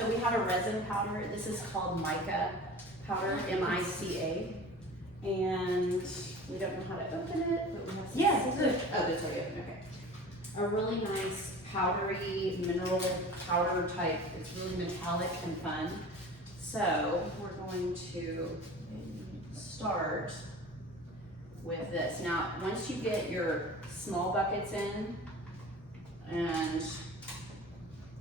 So we have a resin powder. This is called mica powder, M-I-C-A. And we don't know how to open it, but we have some scissors. Oh, that's already open, okay. A really nice powdery mineral powder type. It's really metallic and fun. So we're going to start with this. Now, once you get your small buckets in and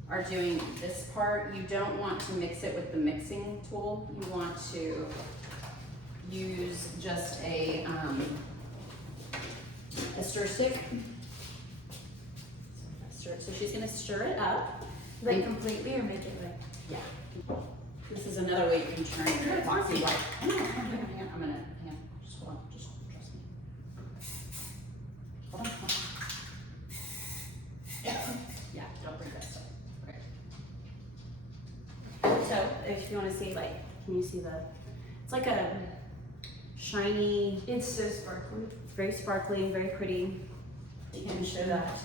are doing this part, you don't want to mix it with the mixing tool. You want to use just a stir stick. So she's gonna stir it up. Like completely or make it like? Yeah. This is another way you can turn your epoxy white. I'm gonna, just hold on, just trust me. Hold on. Yeah, don't break that stuff. Okay. So if you wanna see, like, can you see it's like a shiny. It's so sparkly. It's very sparkly, very pretty. You can show that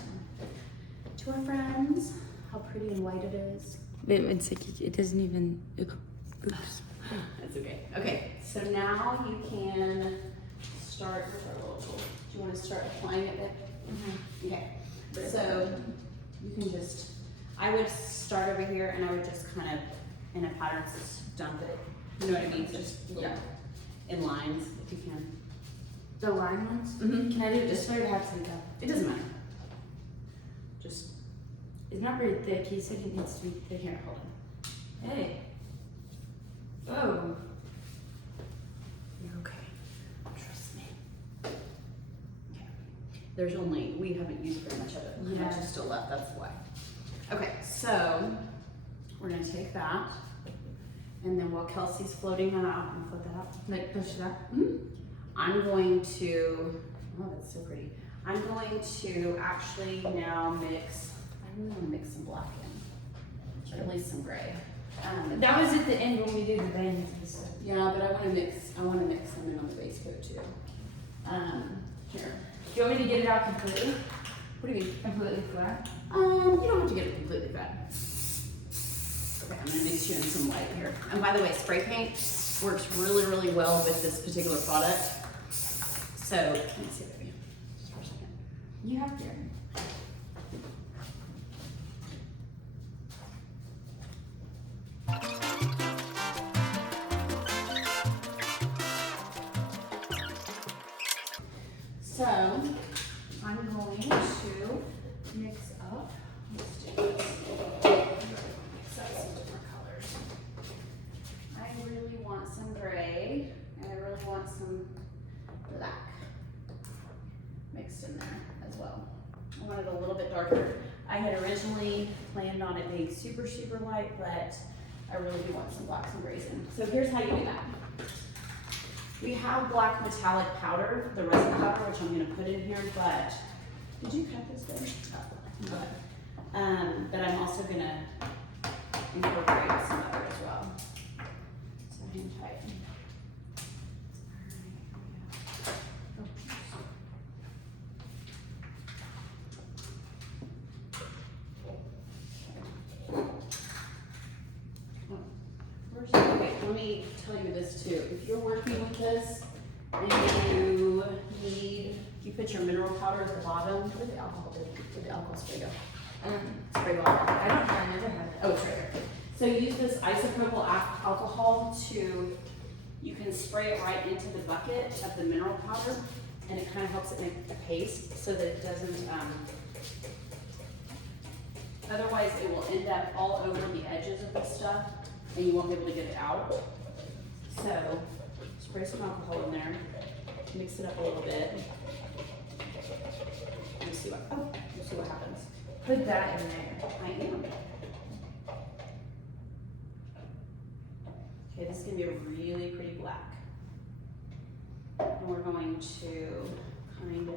to our friends, how pretty and white it is. It's like, it doesn't even, oops. That's okay. Okay, so now you can start with our little tool. Do you want to start applying it? Mm-hmm. Okay, so you can just, I would start over here and I would just kind of, in a pattern, just dump it. You know what I mean? So just in lines, if you can. The line ones? Mm-hmm. Can I do it this way or have to do that? It doesn't matter. Just, it's not very thick. He said it needs to be thick. here, hold on. Hey. Oh. You're okay. Trust me. Okay. There's only, we haven't used very much of it. Yeah. Much is still left, that's why. Okay, so we're gonna take that, and then while Kelsey's floating that out, and float that out. Like push it up? Mm-hmm. I'm going to, oh, that's so pretty. I'm going to actually now mix, I really wanna mix some black in, or at least some gray. That was at the end when we did the bands and stuff. Yeah, but I wanna mix them in on the base coat too. Here. Do you want me to get it out completely? What do you mean? Completely flat? You don't have to get it completely flat. Okay, I'm gonna mix you in some white here. And by the way, spray paint works really, really well with this particular product. So, let me see, baby, just for a second. You have to. So, I'm going to mix up, let's do this. Mix up some different colors. I really want some gray, and I really want some black mixed in there as well. I want it a little bit darker. I had originally planned on it being super, super light, but I really do want some blacks and grays in. So here's how you do that. We have black metallic powder, the resin powder, which I'm gonna put in here, but, did you cut this thing? Oh, okay. But I'm also gonna incorporate some other as well. So hang tight. Okay, let me tell you this too. If you're working with this and you put your mineral powder at the bottom, where the alcohol spray go? Spray bottle. I never had it. Oh, it's right here. So use this isopropyl alcohol you can spray it right into the bucket of the mineral powder, and it kind of helps it make a paste so that it doesn't, otherwise it will end up all over the edges of this stuff and you won't be able to get it out. So spray some alcohol in there, mix it up a little bit. We'll see what happens. Put that in there. I am. Okay, this is gonna be a really pretty black. And we're going to kind of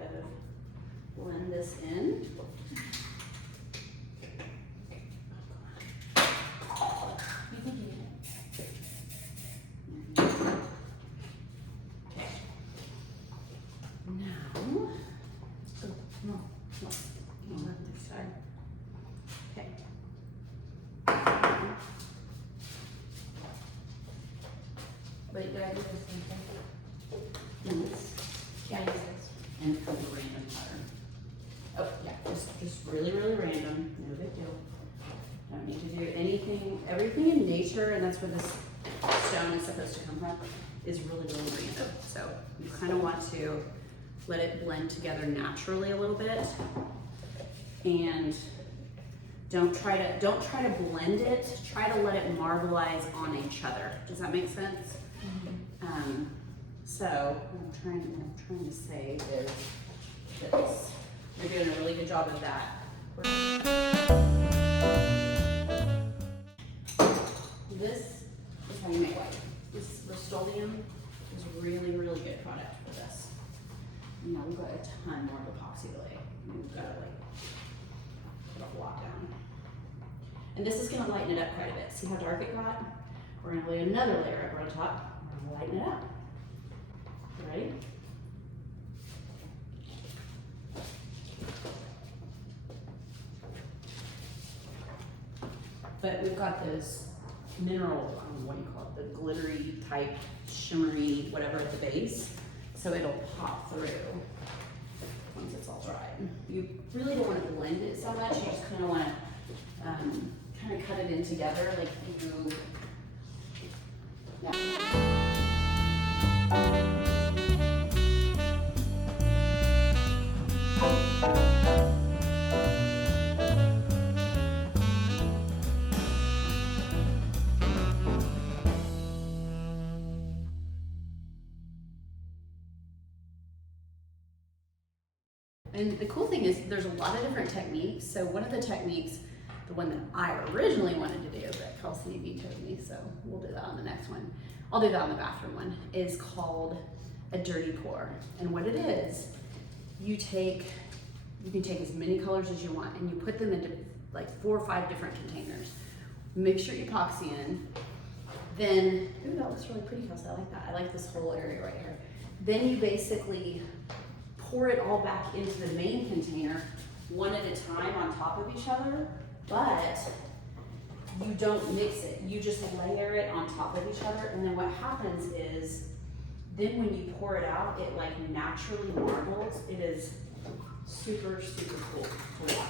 blend this in. You think you need it? Okay. Now, oh, no. Okay. Wait, do I do the same thing? Yes. Yeah, I use this. And a random pattern. Oh, yeah, just really, really random, no big deal. Don't need to do anything, everything in nature, and that's where this stone is supposed to come from, is really, really random. So you kind of want to let it blend together naturally a little bit. And don't try to blend it, try to let it marbleize on each other. Does that make sense? Mm-hmm. So what I'm trying to say is this. You're doing a really good job of that. This is how you make white. This Rust-Oleum is a really, really good product for this. Now we've got a ton more of epoxy to lay. We've got to like put a lot down. And this is gonna lighten it up quite a bit. See how dark it got? We're gonna lay another layer over on top. We're gonna lighten it up. Ready? But we've got those mineral, I don't know what you call it, the glittery type, shimmery, whatever at the base. So it'll pop through once it's all dry. You really don't want to blend it so much. You just kind of want to kind of cut it in together like you, yeah. And the cool thing is there's a lot of different techniques. So one of the techniques, the one that I originally wanted to do, but Kelsey vetoed me, so we'll do that on the next one. I'll do that on the bathroom one, is called a dirty pour. And what it is, you can take as many colors as you want and you put them into like 4 or 5 different containers. Mix your epoxy in, then, ooh, that looks really pretty, Kelsey, I like that. I like this whole area right here. Then you basically pour it all back into the main container one at a time on top of each other, but you don't mix it. You just layer it on top of each other, and then what happens is, then when you pour it out, it like naturally marbles. It is super, super cool to watch.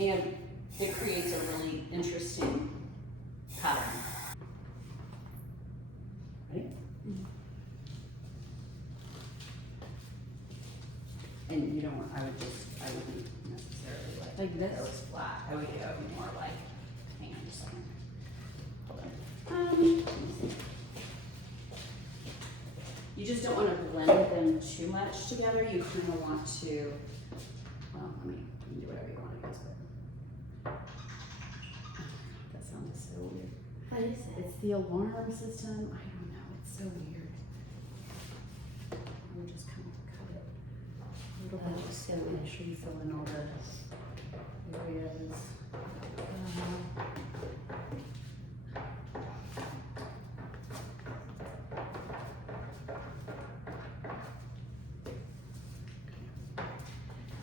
And it creates a really interesting pattern. Ready? And you don't want, I wouldn't necessarily like this. It was flat. I would go more like, hang on just a second. Hold on. Let me see. You just don't want to blend them too much together. You kind of want to, well, I mean, you can do whatever you want, I guess, but that sounds so weird. What is it? It's the alarm system. I don't know. It's so weird. We'll just kind of cut it a little bit so make sure you fill in all the areas.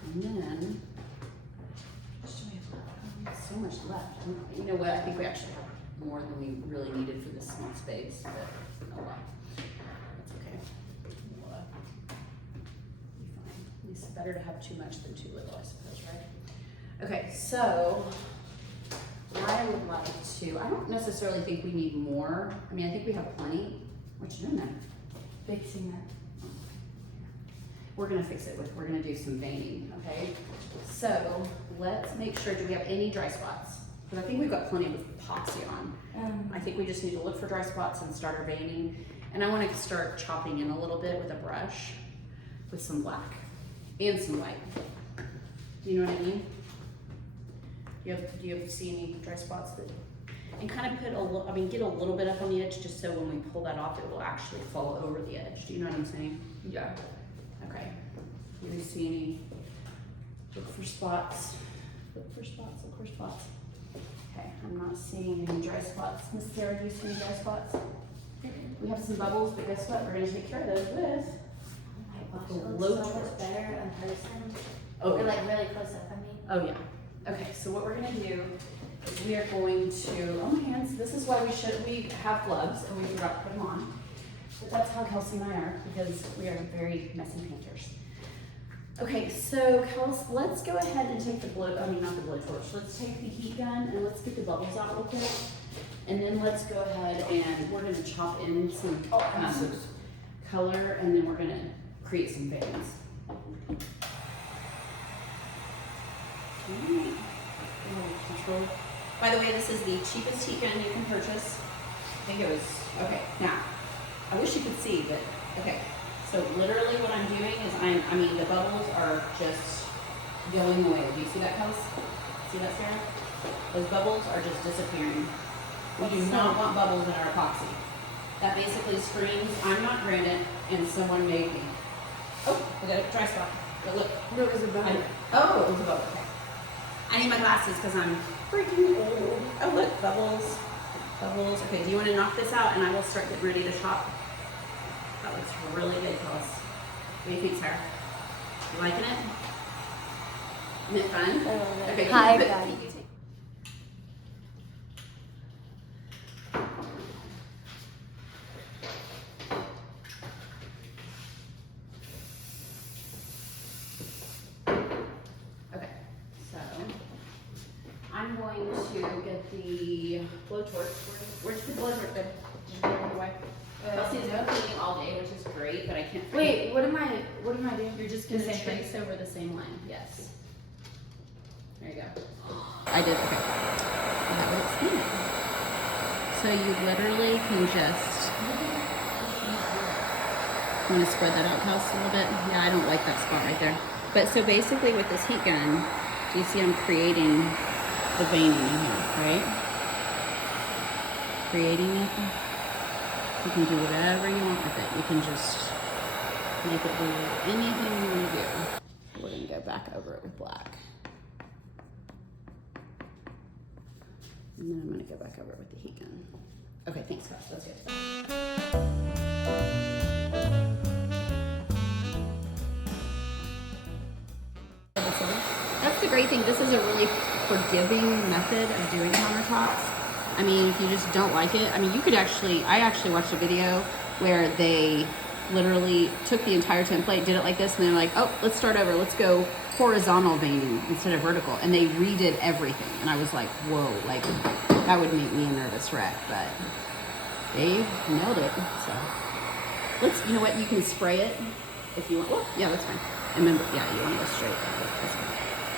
And then, so much left. You know what? I think we actually have more than we really needed for this small space, but oh well. That's okay. We'll, be fine. It's better to have too much than too little, I suppose, right? Okay, so I would like to, I don't necessarily think we need more. I mean, I think we have plenty. What you doing there? Fixing that. We're gonna fix it with, we're gonna do some veining, okay? So let's make sure, do we have any dry spots? Because I think we've got plenty of epoxy on. I think we just need to look for dry spots and start our veining. And I wanna start chopping in a little bit with a brush with some black and some white. You know what I mean? Do you see any dry spots that, and kind of put a little, I mean, get a little bit up on the edge just so when we pull that off, it will actually fall over the edge. Do you know what I'm saying? Yeah. Okay. Do you see any? Look for spots. Look for spots. Look for spots. Okay, I'm not seeing any dry spots. Miss Sarah, do you see any dry spots? We have some bubbles, but guess what? We're gonna take care of those with. It looks so much better in person. Oh, Or like really close up, I mean. oh yeah. Okay, so what we're gonna do is we are going to, oh my hands, this is why we have gloves and we forgot to put them on. But that's how Kelsey and I are, because we are very messy painters. Okay, so Kelsey, let's go ahead and take the not the blowtorch. Let's take the heat gun and let's get the bubbles out real quick. And then let's go ahead and we're gonna chop in some color, and then we're gonna create some veins. Control. By the way, this is the cheapest heat gun you can purchase. I think it was, okay, now, I wish you could see, but, okay. So literally what I'm doing is I mean, the bubbles are just going away. Do you see that, Kels? See that, Sarah? Those bubbles are just disappearing. We do not want bubbles in our epoxy. That basically screams, I'm not granite, and someone made me. Oh, we got a dry spot. But look. There was a bubble. Oh, it was a bubble, okay. I need my glasses because I'm freaking old. Oh, look, bubbles. Bubbles. Okay, do you want to knock this out and I will start getting ready to chop? That looks really good, Phyllis. What do you think, Sarah? You liking it? Isn't it fun? I love it. Okay, Hi, you guys. take- Okay, so I'm going to get the blowtorch. Where'd you put the blowtorch? Did you put it away? Kelsey's been cleaning all day, which is great, but I can't. Wait, what am I doing? You're just gonna trace over the same line. Yes. There you go. I did, okay. That would explain it. So you literally can just, I'm gonna spread that out, Kelsey, a little bit. Yeah, I don't like that spot right there. But so basically with this heat gun, you see I'm creating the veining in here, right? Creating it. You can do whatever you want with it. You can just make it do anything you want to do. We're gonna go back over it with black. And then I'm gonna go back over it with the heat gun. Okay, thanks, Gosh, that's good. That's the great thing. This is a really forgiving method of doing countertops. I mean, if you just don't like it, I mean, you could I actually watched a video where they literally took the entire template, did it like this, and they're like, oh, let's start over. Let's go horizontal veining instead of vertical. And they redid everything. And I was like, whoa, like that would make me a nervous wreck, but they nailed it. So let's, you know what, you can spray it if you want. Well, yeah, that's fine. And remember, yeah, you want to go straight. That's fine.